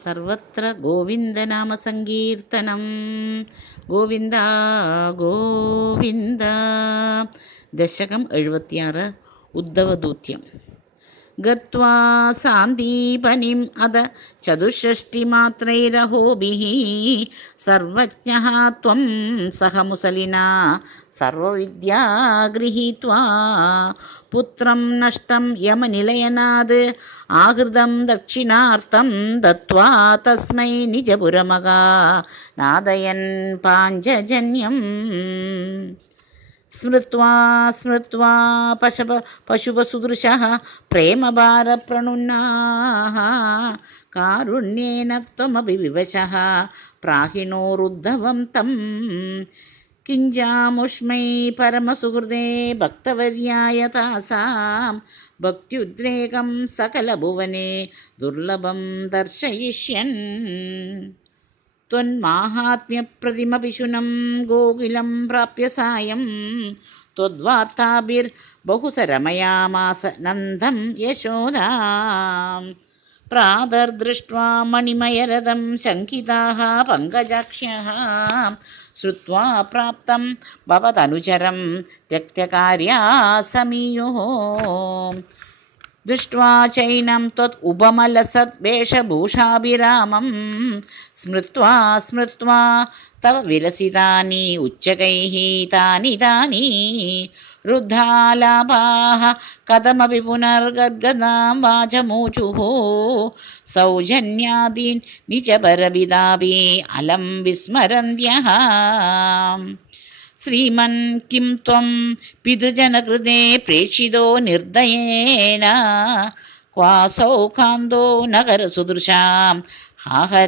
സർവത്ര ഗോവിന്ദനാമസങ്കീർത്തനം. ഗോവിന്ദ ഗോവിന്ദ. ദശകം 76. ഉദ്ധവദൂത്യം. ഗത്വാ സാന്ദീപനിം അദ ചതുഷ്ഷഷ്ടിമാത്രൈരഹോഭിഃ സർവജ്ഞഃ ത്വം സഹ മുസലിനാ സർവവിദ്യാ ഗൃഹീത്വാ പുത്രം നഷ്ടം യമനിലയനാത് ആഹൃതം ദക്ഷിണാർത്ഥം ദത്വാ തസ്മൈ നിജപുരമകാ നാദയൻ പാഞ്ചജന്യം. സ്മൃത്വാ സ്മൃത്വാ പശുപസുദൃശഃ പ്രേമഭാരപ്രണുന്നാഃ കാരുണ്യേന ത്വമപി വിവശഃ പ്രാഹിണോരുദ്ധവം തം. കിഞ്ചാമുഷ്മൈ പരമസുഹൃദേ ഭക്തവർയായ താസാം ഭക്ത്യുദ്രേകം സകലഭുവനെ ദുർലഭം ദർശയിഷ്യൻ. ത്വന്മാഹാത്മ്യപ്രതിമപിശുനം ഗോകുലം പ്രാപ്യ സായം ത്വദ്വാർത്താഭിർബഹുസരമയാമാസ നന്ദം യശോദാം. പ്രാതർദൃष्ट्वा മണിമയരഥം ശങ്കിതാः പങ്കജാക്ഷ്യः ശ്രുത്വാ പ്രാപ്തം ഭവതനുചരം രക്തകാര്യാ സമീയുः. ദൃष्ट्वा ചൈനം ത്വത് ഉപമലസദ്വേഷഭൂഷാഭിരാമം സ്മൃത്വാ സ്മൃത്വാ തവ വിലസിതാനി ഉച്ചകൈഃ താനി താനി രുദ്ധാലാപാഃ കഥമപി പുനർഗദ്ഗദാം വാചമൂചുഃ സൗജന്യാദീൻ നിജപരവിദാപി അലം വിസ്മരന്ത്യഃ. ശ്രീമൻ കിം ത്വം പിതൃജനകൃതേ പ്രേക്ഷിതോ നിർദയേന ക്വാ സൗഖാന്തോ നഗരസുദൃശാം ഹാഹരേനാഥപായാഃ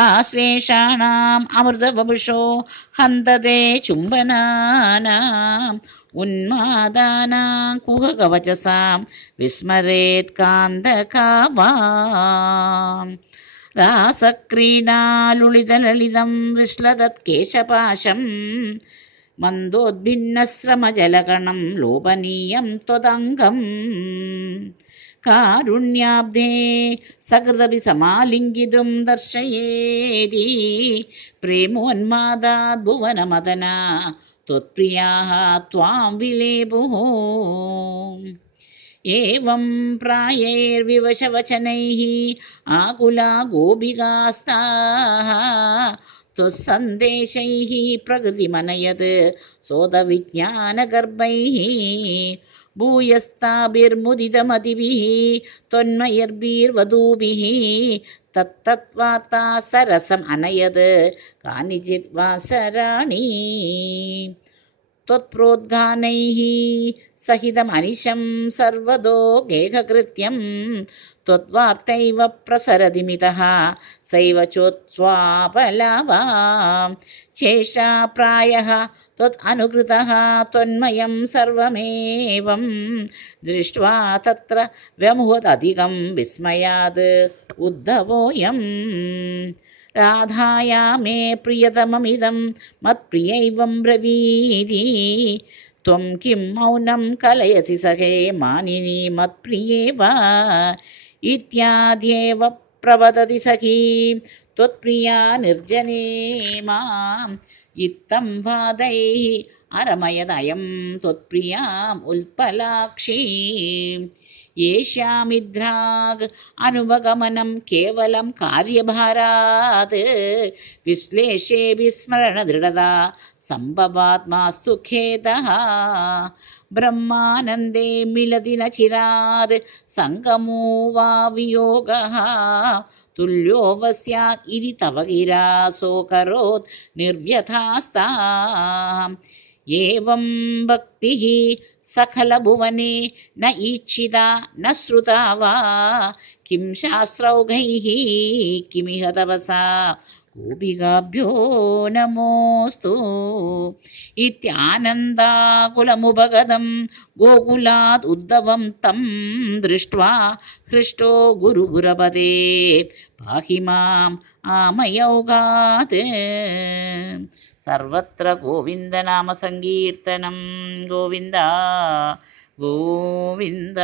ആശ്ലേഷാണാം അമൃതവപുഷോ ഹന്തതേ ചുംബനാനാം ഉന്മാദാനാം കുഹകവചസാം വിസ്മരേത് കാന്തകാവാം. രാസക്രീഡാലുളിതലളിതം വിശ്ലതത്കേശപാശം മന്ദോദ്ഭിന്നശ്രമജലകണം ലോഭനീയം ത്വദംഗം. കാരുണ്യാബ്ധേ സകൃദപി സമാലിംഗിതും ദർശയേതി പ്രേമോന്മാദാത് ഭുവനമദനാ ത്വത്പ്രിയാഃ ത്വാം വിലേപുഃ. ഏവം പ്രായൈർവിവശവചനൈഃ ആകുലാ ഗോപികാസ്താഃ ത്വസ്സന്ദേശൈഃ പ്രകൃതിമനയത് സോദവിജ്ഞാനഗർഭൈഃ. ഭൂയസ്താഭിർമുദിതമതിഭിഃ ത്വന്മയർഭിർവധൂഭിഃ തത്തത്വാർത്താ സരസം അനയത് കാനിചിത് വാസരാണി. ത്വത്പ്രോദ്ഘാനൈഃ സഹിതമനിശം സർവദോ ഗേഹകൃത്യം ത്വദ്വാർത്തൈവ പ്രസരതി മിതഃ സൈവ ചോത്സ്വാപലാവാം. ചേഷാ പ്രായഃ ത്വത് അനുകൃതഃ ത്വന്മയം സർവമേവം ദൃഷ്ട്വാ തത്ര വ്യമുഹതധികം വിസ്മയാത് ഉദ്ധവോऽയം. രാധായാ മേ പ്രിയതമമിദം മത്പ്രിയൈവം ബ്രവീതി ത്വം കിം മൗനം കലയസി സഖേ മാനിനി മത്പ്രിയേ വാ ഇത്യാദ്യേവ പ്രവദതി സഖീ ത്വത്പ്രിയാ നിർജനേ മാം. ഇത്തം വാദൈഃ അരമയദയം ത്വത്പ്രിയാം ഉൽപ്പലാക്ഷീം. യേഷ്യാമിദ്രാഗ് അനുപഗമനം കേവലം കാര്യഭാരാത് വിശ്ലേഷേ വിസ്മരണദൃഢതാ സംഭവാത്മാസ്തു ഖേദഃ. ബ്രഹ്മാനന്ദേ മിലതി ന ചിരാത് സംഗമോ വാ വിയോഗഃ തുല്യോ സ്യാത് ഇതി തവ ഗിരാ സോകരോത് നിർവ്യഥാസ്താം. ഏവം ഭക്തിഃ സകലഭുവനെ ന ഈപ്സിതാ ന ശ്രുതാ വാ കിം ശാസ്ത്രൗഘൈഃ കിമിഹ തപസാ ഗോപികാഭ്യോ നമോസ്തു. ഇത്യാനന്ദാകുലമുപഗതം ഗോകുലാദ് ഉദ്ധവം തം ദൃഷ്ട്വാ ഹൃഷ്ടോ ഗുരുപുരപദേ പാഹി മാം ആമയൗഘാത്. സർവത്ര ഗോവിന്ദനാമസങ്കീർത്തനം. ഗോവിന്ദ ഗോവിന്ദ.